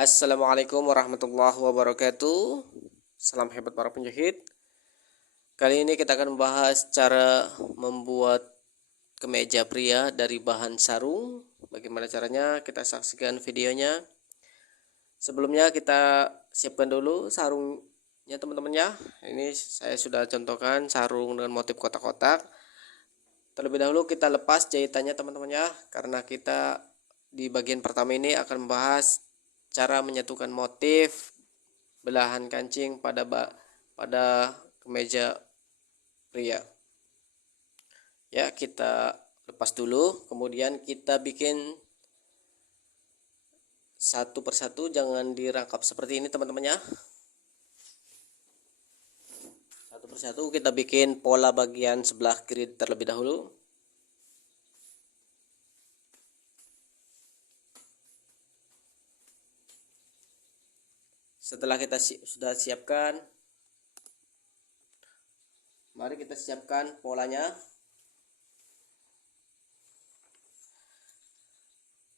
Assalamualaikum warahmatullahi wabarakatuh. Salam hebat para penjahit. Kali ini kita akan membahas cara membuat kemeja pria dari bahan sarung. Bagaimana caranya? Kita saksikan videonya. Sebelumnya kita siapkan dulu sarungnya teman-teman ya. Ini saya sudah contohkan sarung dengan motif kotak-kotak. Terlebih dahulu kita lepas jahitannya teman-teman ya, karena kita di bagian pertama ini akan membahas cara menyatukan motif belahan kancing pada kemeja pria. Ya, kita lepas dulu, kemudian kita bikin satu persatu, jangan dirangkap seperti ini teman-teman ya. Satu persatu kita bikin pola bagian sebelah kiri terlebih dahulu. Setelah kita sudah siapkan, mari kita siapkan polanya.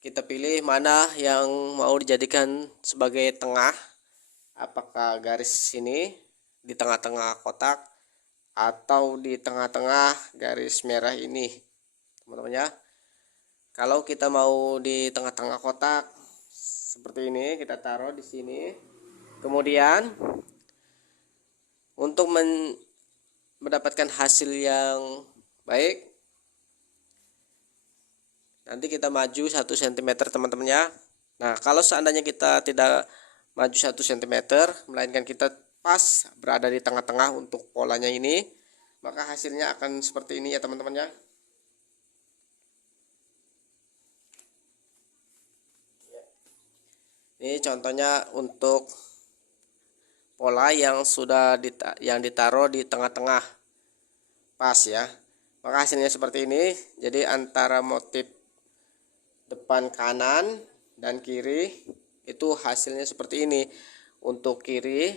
Kita pilih mana yang mau dijadikan sebagai tengah, apakah garis sini di tengah-tengah kotak atau di tengah-tengah garis merah ini teman-teman ya. Kalau kita mau di tengah-tengah kotak seperti ini, kita taruh di sini. Kemudian untuk mendapatkan hasil yang baik, nanti kita maju 1 cm teman-teman ya. Nah, kalau seandainya kita tidak maju 1 cm, melainkan kita pas berada di tengah-tengah untuk polanya ini, maka hasilnya akan seperti ini ya teman-teman ya. Ini contohnya untuk pola yang sudah ditaruh di tengah-tengah pas ya. Maka hasilnya seperti ini. Jadi antara motif depan kanan dan kiri itu hasilnya seperti ini. Untuk kiri,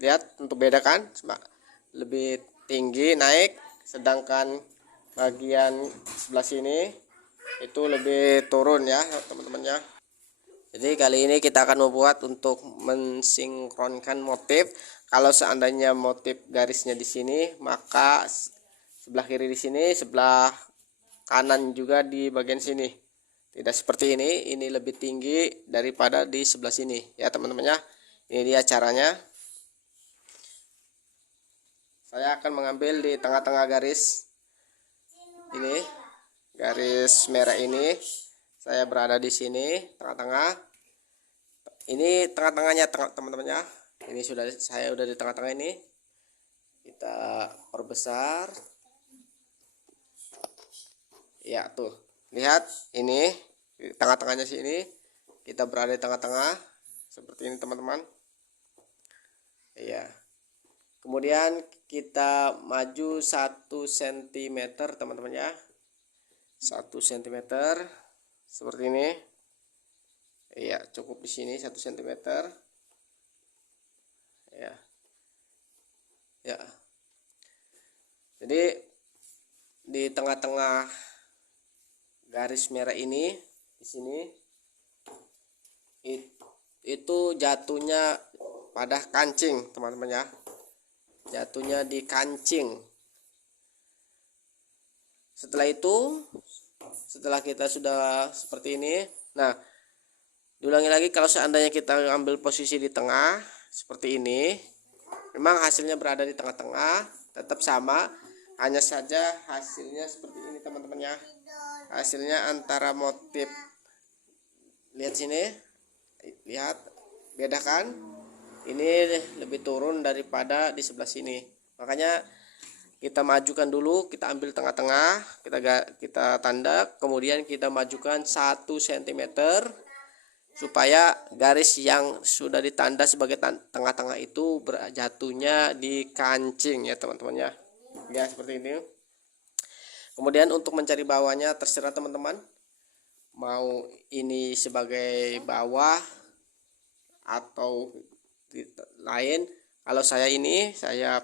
lihat untuk beda kan, lebih tinggi naik, sedangkan bagian sebelah sini itu lebih turun ya teman-teman ya. Jadi kali ini kita akan membuat untuk mensinkronkan motif. Kalau seandainya motif garisnya di sini, maka sebelah kiri di sini, sebelah kanan juga di bagian sini. Tidak seperti ini lebih tinggi daripada di sebelah sini ya teman-teman ya. Ini dia caranya. Saya akan mengambil di tengah-tengah garis ini, garis merah ini. Saya berada di sini tengah-tengah. Ini tengah-tengahnya teman-teman ya. Ini saya udah di tengah-tengah ini. Kita perbesar. Ya, tuh. Lihat, ini tengah-tengahnya sini. Kita berada di tengah-tengah seperti ini teman-teman. Iya. Kemudian kita maju 1 cm teman-teman ya. 1 cm seperti ini. Iya, cukup di sini 1 cm. Ya. Ya. Jadi di tengah-tengah garis merah ini di sini itu jatuhnya pada kancing, teman-teman ya. Jatuhnya di kancing. Setelah itu, setelah kita sudah seperti ini, nah, diulangi lagi, kalau seandainya kita ambil posisi di tengah seperti ini, memang hasilnya berada di tengah-tengah, tetap sama, hanya saja hasilnya seperti ini teman-teman ya. Hasilnya antara motif, lihat sini, lihat, beda kan? Ini lebih turun daripada di sebelah sini. Makanya kita majukan dulu, kita ambil tengah-tengah, kita tanda, kemudian kita majukan 1 cm supaya garis yang sudah ditanda sebagai tengah-tengah itu jatuhnya di kancing ya teman-teman ya. Ya, seperti ini. Kemudian untuk mencari bawahnya terserah teman-teman, mau ini sebagai bawah atau lain. Kalau saya ini, saya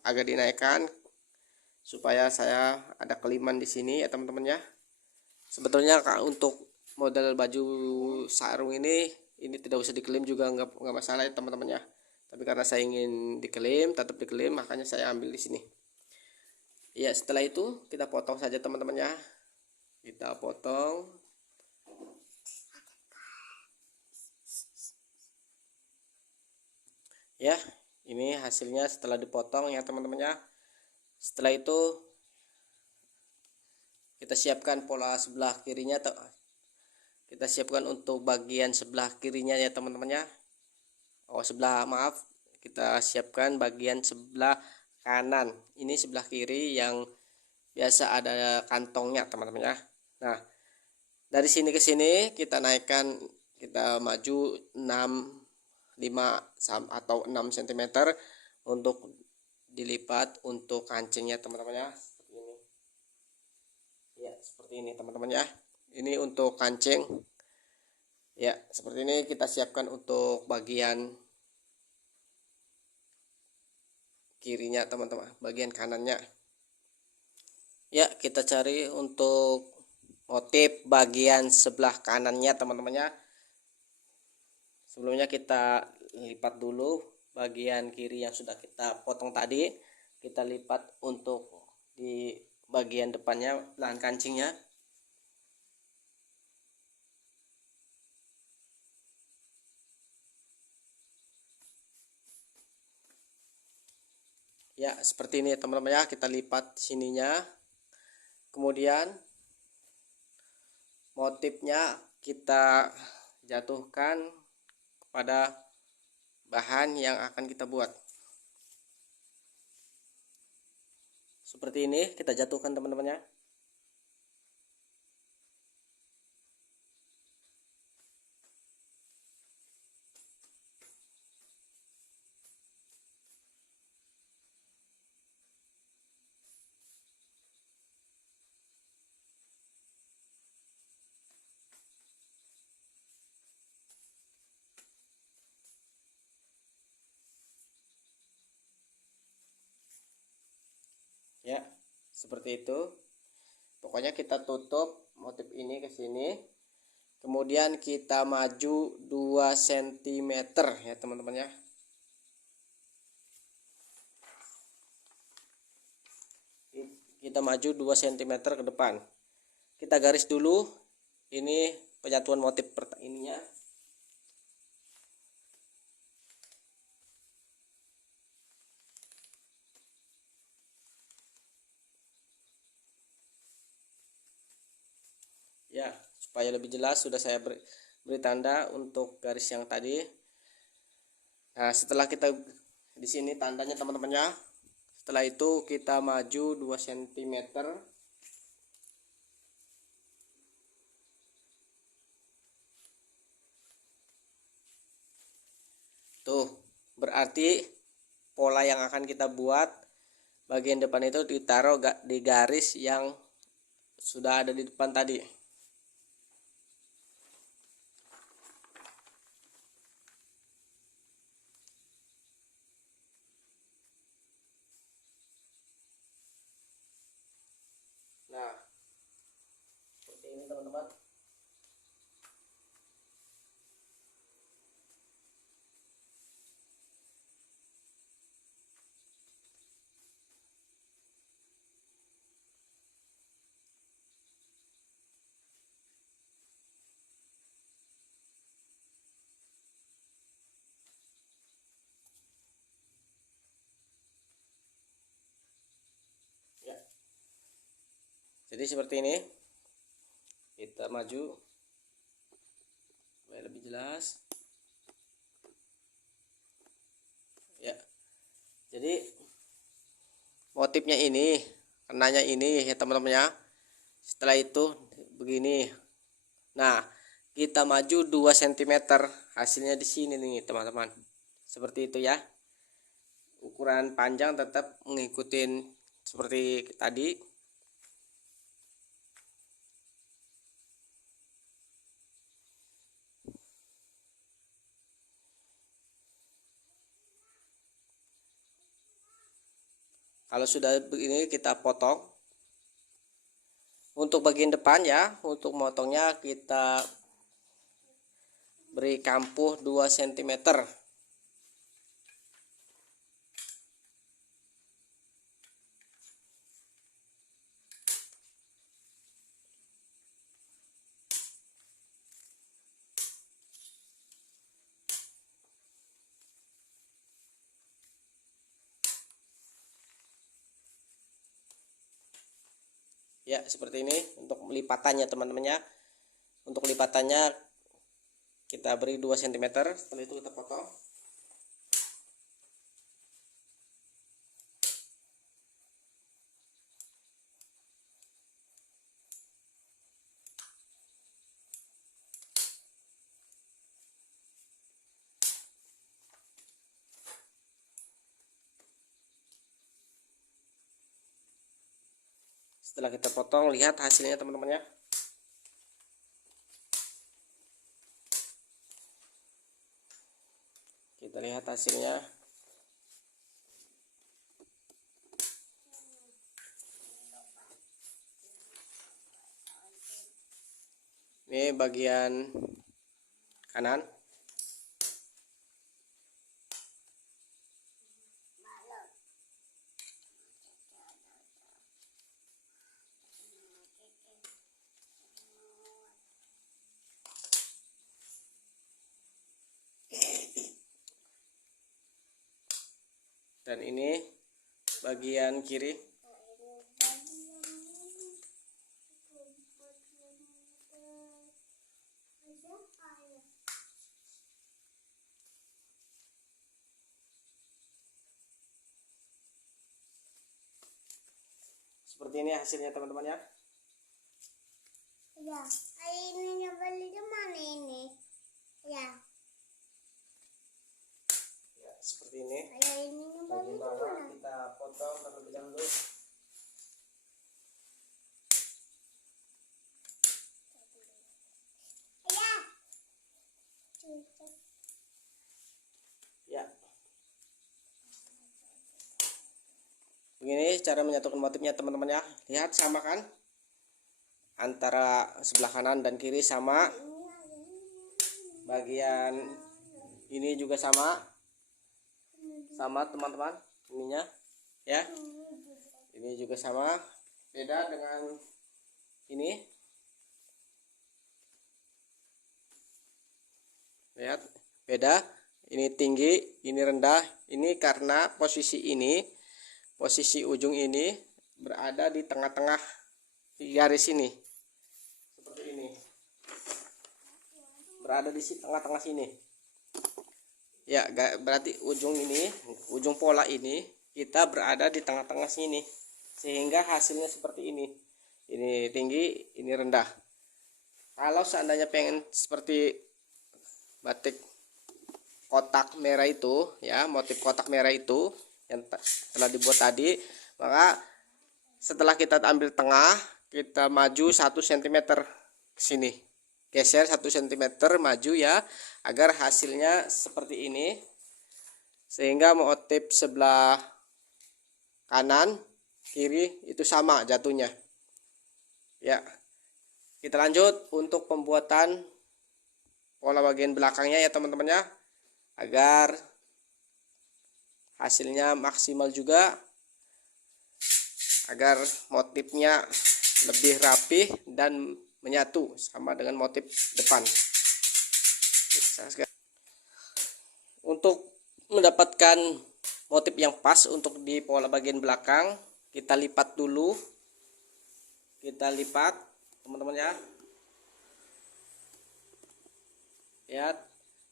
agak dinaikkan supaya saya ada keliman di sini ya teman-teman ya. Sebetulnya untuk model baju sarung ini tidak usah diklaim juga nggak masalah ya teman-teman ya. Tapi karena saya ingin diklaim, tetap diklaim, makanya saya ambil di sini. Ya, setelah itu kita potong saja teman-teman ya. Kita potong. Ya, ini hasilnya setelah dipotong ya teman-teman ya. Setelah itu kita siapkan pola sebelah kirinya, kita siapkan untuk bagian sebelah kirinya ya teman-teman ya. Maaf, kita siapkan bagian sebelah kanan. Ini sebelah kiri yang biasa ada kantongnya teman-teman ya. Nah, dari sini ke sini kita naikkan, kita maju 5 atau 6 cm untuk dilipat untuk kancingnya teman-teman ya. Seperti ini teman-teman ya. Ini untuk kancing. Ya, seperti ini kita siapkan untuk bagian kirinya teman-teman, bagian kanannya. Ya, kita cari untuk motif bagian sebelah kanannya teman-teman ya. Sebelumnya kita lipat dulu bagian kiri yang sudah kita potong tadi, kita lipat untuk di bagian depannya, belahan kancingnya. Ya, seperti ini teman-teman ya, kita lipat sininya. Kemudian motifnya kita jatuhkan pada bahan yang akan kita buat. Seperti ini kita jatuhkan teman-teman ya. Ya, seperti itu. Pokoknya kita tutup motif ini ke sini. Kemudian kita maju 2 cm ya teman-teman ya. Kita maju 2 cm ke depan. Kita garis dulu. Ini penyatuan motif ininya. Ya, supaya lebih jelas sudah saya beri tanda untuk garis yang tadi. Nah, setelah kita di sini tandanya teman-teman ya. Setelah itu kita maju 2 cm. Tuh, berarti pola yang akan kita buat bagian depan itu ditaruh di garis yang sudah ada di depan tadi. Nah, seperti ini teman-teman. Ya. Jadi seperti ini. Kita maju supaya lebih jelas. Ya. Jadi motifnya ini, kenanya ini ya teman-teman ya. Setelah itu begini. Nah, kita maju 2 cm. Hasilnya di sini nih teman-teman. Seperti itu ya. Ukuran panjang tetap mengikuti seperti tadi. Kalau sudah begini kita potong. Untuk bagian depan ya, untuk motongnya kita beri kampuh 2 cm. Ya, seperti ini untuk lipatannya teman-teman ya. Untuk lipatannya kita beri 2 cm, setelah itu kita potong. Setelah kita potong, lihat hasilnya teman-teman ya. Kita lihat hasilnya. Ini bagian kanan. Dan ini bagian kiri. Seperti ini hasilnya teman-teman ya. Ya, ini beli di mana ini? Ya. Ya, seperti ini. Ya, ini beli di Bagaimana mana? kita potong terlebih dahulu. Ya. Ya. Begini cara menyatukan motifnya teman-teman ya. Lihat sama kan? Antara sebelah kanan dan kiri sama. Bagian ini juga sama. Sama teman-teman. Ininya ya. Ini juga sama. Beda dengan ini. Lihat, beda. Ini tinggi, ini rendah. Ini karena posisi ujung ini berada di tengah-tengah di garis ini. Seperti ini. Berada di tengah-tengah sini. Ya, berarti ujung pola ini kita berada di tengah-tengah sini. Sehingga hasilnya seperti ini. Ini tinggi, ini rendah. Kalau seandainya pengen seperti batik kotak merah itu ya, motif kotak merah itu yang telah dibuat tadi, maka setelah kita ambil tengah, kita maju 1 cm ke sini, geser 1 cm maju ya, agar hasilnya seperti ini, sehingga motif sebelah kanan kiri itu sama jatuhnya ya. Kita lanjut untuk pembuatan pola bagian belakangnya ya teman-teman ya, agar hasilnya maksimal juga, agar motifnya lebih rapih dan menyatu sama dengan motif depan. Untuk mendapatkan motif yang pas untuk di pola bagian belakang, kita lipat dulu. Kita lipat teman-teman ya. Lihat,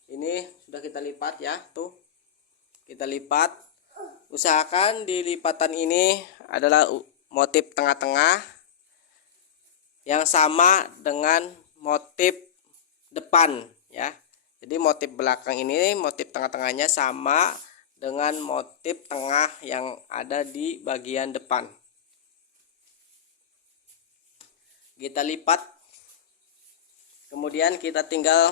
ini sudah kita lipat ya, tuh. Kita lipat. Usahakan di lipatan ini adalah motif tengah-tengah yang sama dengan motif depan ya. Jadi motif belakang ini, motif tengah-tengahnya sama dengan motif tengah yang ada di bagian depan. Kita lipat. Kemudian kita tinggal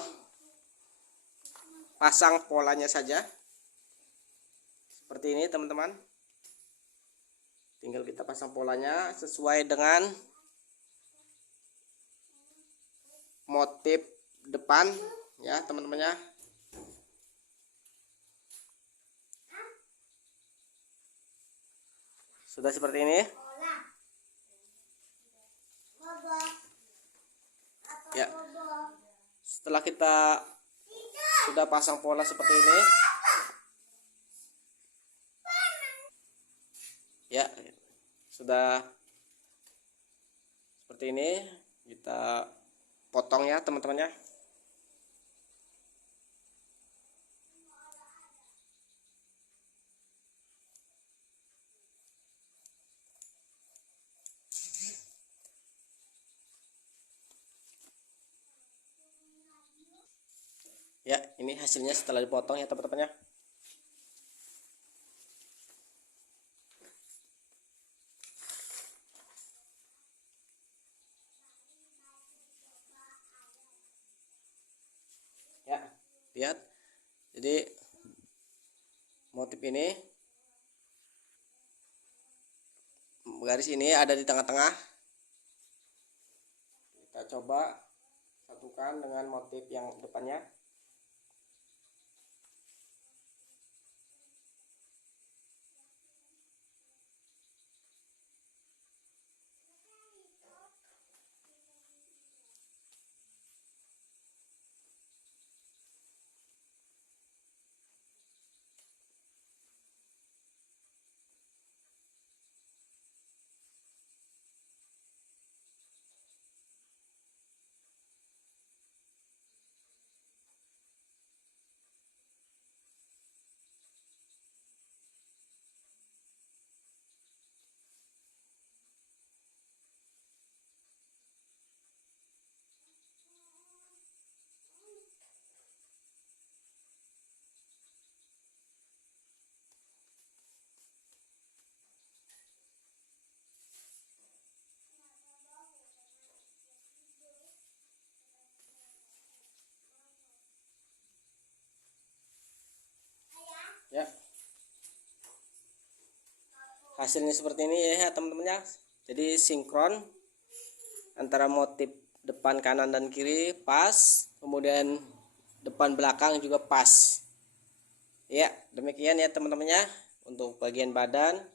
pasang polanya saja. Seperti ini teman-teman. Tinggal kita pasang polanya sesuai dengan motif depan ya teman-temannya. Sudah seperti ini ya. Setelah kita sudah pasang pola seperti ini ya, sudah seperti ini, kita potong ya teman-teman ya. Ya, ini hasilnya setelah dipotong ya teman-teman ya. Ya, lihat. Jadi motif ini, garis ini ada di tengah-tengah. Kita coba satukan dengan motif yang depannya. Ya, hasilnya seperti ini ya teman-teman ya. Jadi sinkron antara motif depan kanan dan kiri pas, kemudian depan belakang juga pas ya. Demikian ya teman-teman ya untuk bagian badan.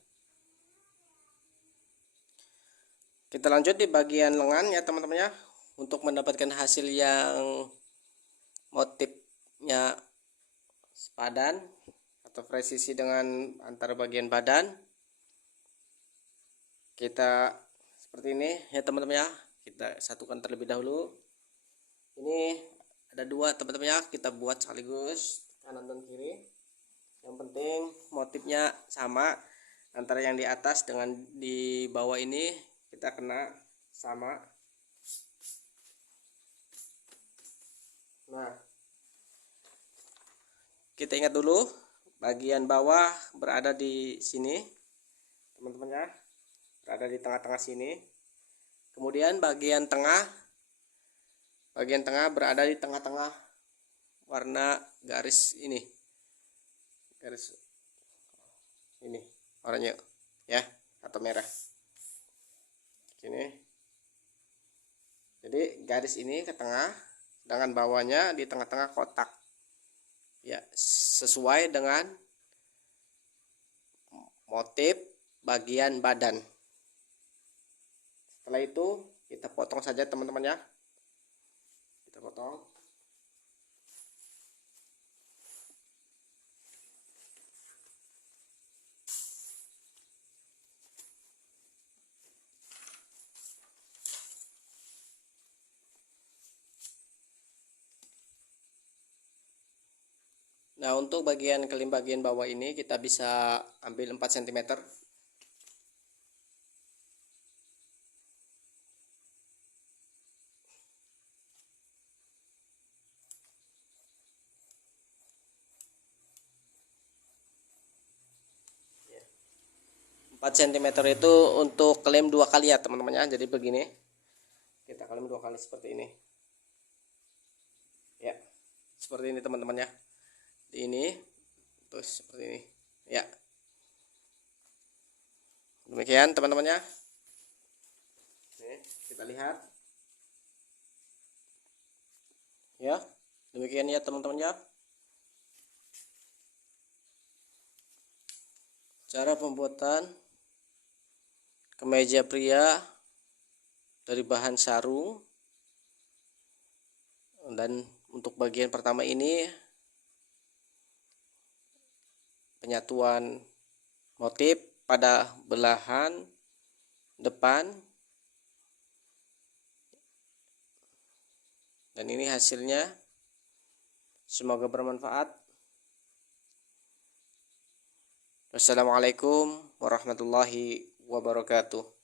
Kita lanjut di bagian lengan ya teman-teman ya, untuk mendapatkan hasil yang motifnya sepadan atau presisi dengan antara bagian badan. Kita seperti ini ya teman-teman ya, kita satukan terlebih dahulu. Ini ada dua teman-teman ya, kita buat sekaligus kanan dan kiri. Yang penting motifnya sama, antara yang di atas dengan di bawah ini kita kena sama. Nah, kita ingat dulu bagian bawah berada di sini teman-teman ya, berada di tengah-tengah sini. Kemudian bagian tengah berada di tengah-tengah warna garis ini, garis ini oranye ya atau merah sini. Jadi garis ini ke tengah, sedangkan bawahnya di tengah-tengah kotak ya, sesuai dengan motif bagian badan. Setelah itu kita potong saja teman-teman ya, kita potong. Nah, untuk bagian kelim bagian bawah ini kita bisa ambil 4 cm. Ya. 4 cm itu untuk klaim 2 kali ya teman-teman ya. Jadi begini, kita klaim 2 kali seperti ini ya, seperti ini teman-teman ya. Ini terus seperti ini ya. Demikian teman-teman ya. Nih, kita lihat Ya, demikian ya teman-teman ya. Cara pembuatan kemeja pria dari bahan sarung. Dan untuk bagian pertama ini penyatuan motif pada belahan depan, dan ini hasilnya. Semoga bermanfaat. Wassalamualaikum warahmatullahi wabarakatuh.